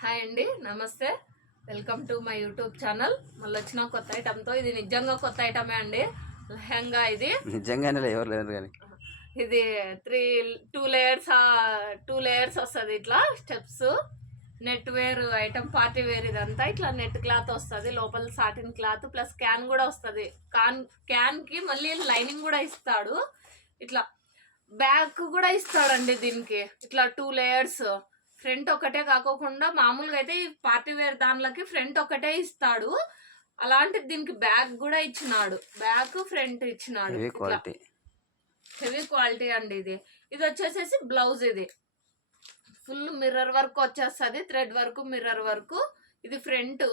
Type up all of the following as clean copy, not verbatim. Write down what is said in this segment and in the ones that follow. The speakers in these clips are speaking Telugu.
హాయ్ అండి, నమస్తే. Welcome to my YouTube channel. మళ్ళీ వచ్చిన కొత్త ఐటమ్తో. ఇది నిజంగా కొత్త ఐటమే అండి. లెహంగా ఇది నిజంగానే ఎవరు లేరు కానీ ఇది టూ లేయర్స్ వస్తుంది. ఇట్లా steps, net wear item, party wear. ఇదంతా ఇట్లా నెట్ క్లాత్ వస్తుంది, లోపల సాటిన్ క్లాత్ ప్లస్ క్యాన్ కూడా వస్తుంది. క్యాన్కి మళ్ళీ లైనింగ్ కూడా ఇస్తాడు. ఇట్లా బ్యాక్ కూడా ఇస్తాడండి దీనికి. ఇట్లా 2 లేయర్స్. ఫ్రంట్ ఒకటే కాకోకుండా మామూలుగా అయితే ఈ పార్టీ వేర్ దానిలోకి ఫ్రంట్ ఒకటే ఇస్తాడు. అలాంటి దీనికి బ్యాక్ కూడా ఇచ్చినాడు. బ్యాక్ ఫ్రంట్ ఇచ్చినాడు. హెవీ క్వాలిటీ అండి ఇది. ఇది వచ్చేసేసి బ్లౌజ్. ఇది ఫుల్ మిర్రర్ వర్క్ వచ్చేస్తుంది, థ్రెడ్ వర్క్, మిర్రర్ వర్క్. ఇది ఫ్రంట్,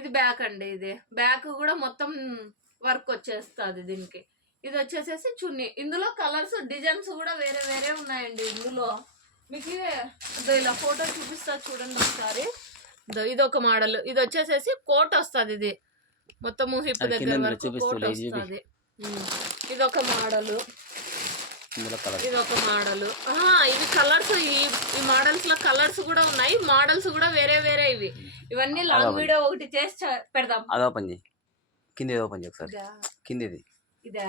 ఇది బ్యాక్ అండి. ఇది బ్యాక్ కూడా మొత్తం వర్క్ వచ్చేస్తుంది దీనికి. ఇది వచ్చేసేసి చున్నీ. ఇందులో కలర్స్, డిజైన్స్ కూడా వేరే వేరే ఉన్నాయండి. ఇందులో మీకు ఇలా ఫోటో చూపిస్తా చూడండి ఒకసారి. ఇది ఒక మోడల్. ఇది వచ్చేసేసి కోట్ వస్తుంది. ఇది మొత్తము హిప్ దగ్గర వరకు కోట్ వస్తుంది. ఇది ఒక మోడల్. ఇది ఒక మోడల్. ఇవి కలర్స్, ఈ మోడల్స్ లో కలర్స్ కూడా ఉన్నాయి. మోడల్స్ కూడా వేరే వేరే. ఇవన్నీ లాంగ్ వీడియో ఒకటి చేసి పెడదాం. అది ఓపెన్ చేయి. కింద ఓపెన్ చేయి ఒకసారి. కిందది ఇదా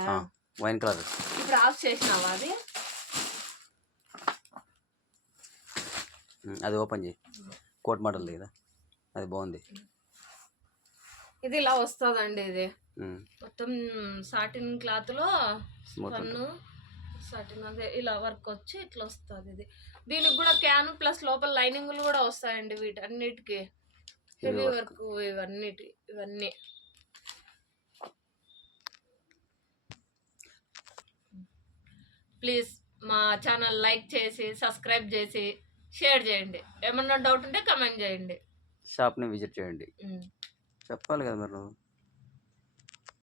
వైన్ కలర్. ఇప్పుడు ఆఫ్ చేసినావా? అది ఓపెన్ చేయి. కోట్ మోడల్ కదా, అది బాగుంది. ఇది ఇలా వస్తుందండి. ఇది మొత్తం సాటిన్ క్లాత్ లో సాటిన్ అదే ఇలా వర్క్ వచ్చి ఇట్లా వస్తుంది. ఇది దీనికి కూడా క్యాన్ ప్లస్ లోపల లైనింగ్లు కూడా వస్తాయండి. వీటన్నిటికి హెవీ వర్క్. ఇవన్నీ ప్లీజ్ మా ఛానల్ లైక్ చేసి, సబ్స్క్రైబ్ చేసి, షేర్ చేయండి. ఏమన్నా డౌట్ ఉంటే కమెంట్ చేయండి. షాప్ని విజిట్ చేయండి. చెప్పాలి కదా మరి నువ్వు.